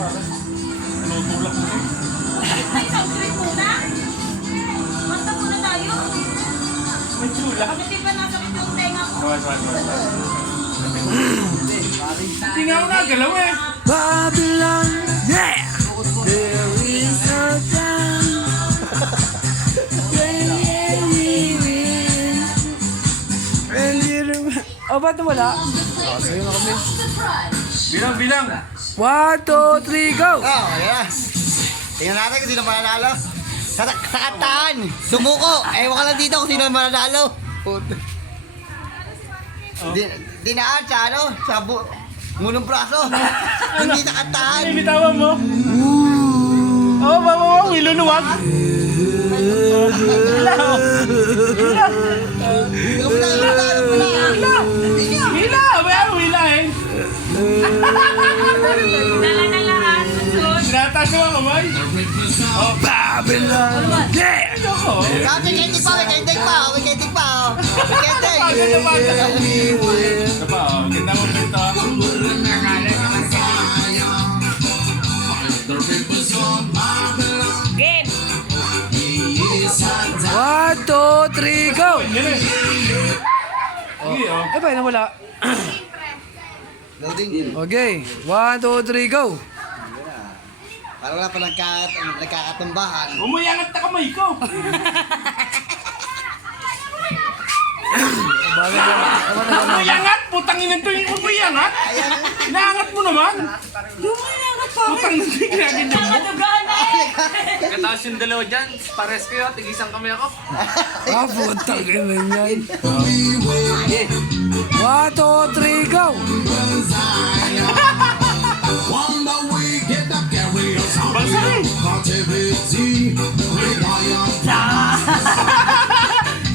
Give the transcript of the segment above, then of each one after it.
Tinutulak mo eh. May isang trip muna. Manta muna tayo. May tulak. Hindi pa nasakit yung tenga ko. Hindi nga ako nagalaw eh. Babylon, yeah! There is no time. Oh, ba't wala? Sa'yo na kami. Bilang. 1, 2, 3, go! Oh, ayan. Tingnan natin kung sino mananalo. Sa kantahan, sumuko. Ewan ka lang dito kung sino mananalo. Dinaan sa ano, sa ngunong braso. Hindi nakantahan. Ay, bitawan mo. Oo, bawa mo. Iluluwag. Hila. Bayan mo hilahin. Dala na lahat. Sunod. Sinataas mo ang kamay. Babylon, yeah! Ayoko. May kenting pa. May kenting. Pagod na pagod. Ito pa, oh. Ganda mo dito. Game. 1, 2, 3, go! Yan eh. Sige, oh. Ay, ba, nawala. Loading. Okay, 1, 2, 3, go! Parang wala pa nagkakatumbahan. Umayangat na kamay ko. Umayangat? Putang ina to yung umayangat. Inaangat mo naman. Putang ina yung ginagin mo. Nakadugaan na eh. Katapos yung dalawa dyan, pares kayo, tig-isang kami ako. Ah, putang ina yan. 1, 2, 3, go! Bagsak eh.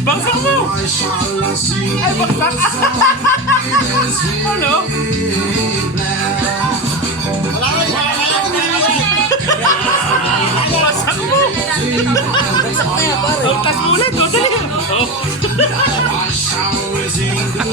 Bagsak mo. Ay, bagsak. Ano?